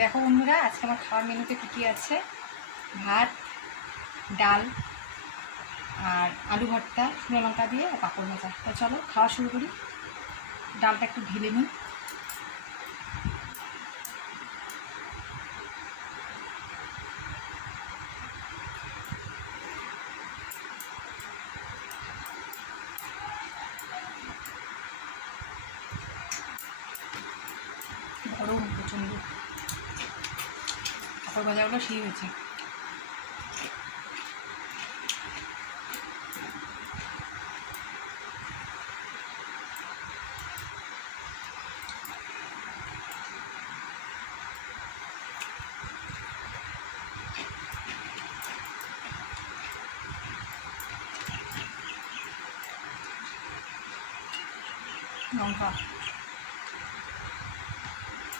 দেখো বন্ধুরা, আজকে আমার খাওয়ার মেনুতে কী কী আছে। ভাত, ডাল আর আলু ভর্তা, শুকনো লঙ্কা দিয়ে আর পাঁপড় ভাজা। তা চলো খাওয়া শুরু করি। ডালটা একটু ঢেলে নিই। গরম প্রচণ্ড। পাঁপড় ভাজাগুলো সেই হয়েছে। লঙ্কা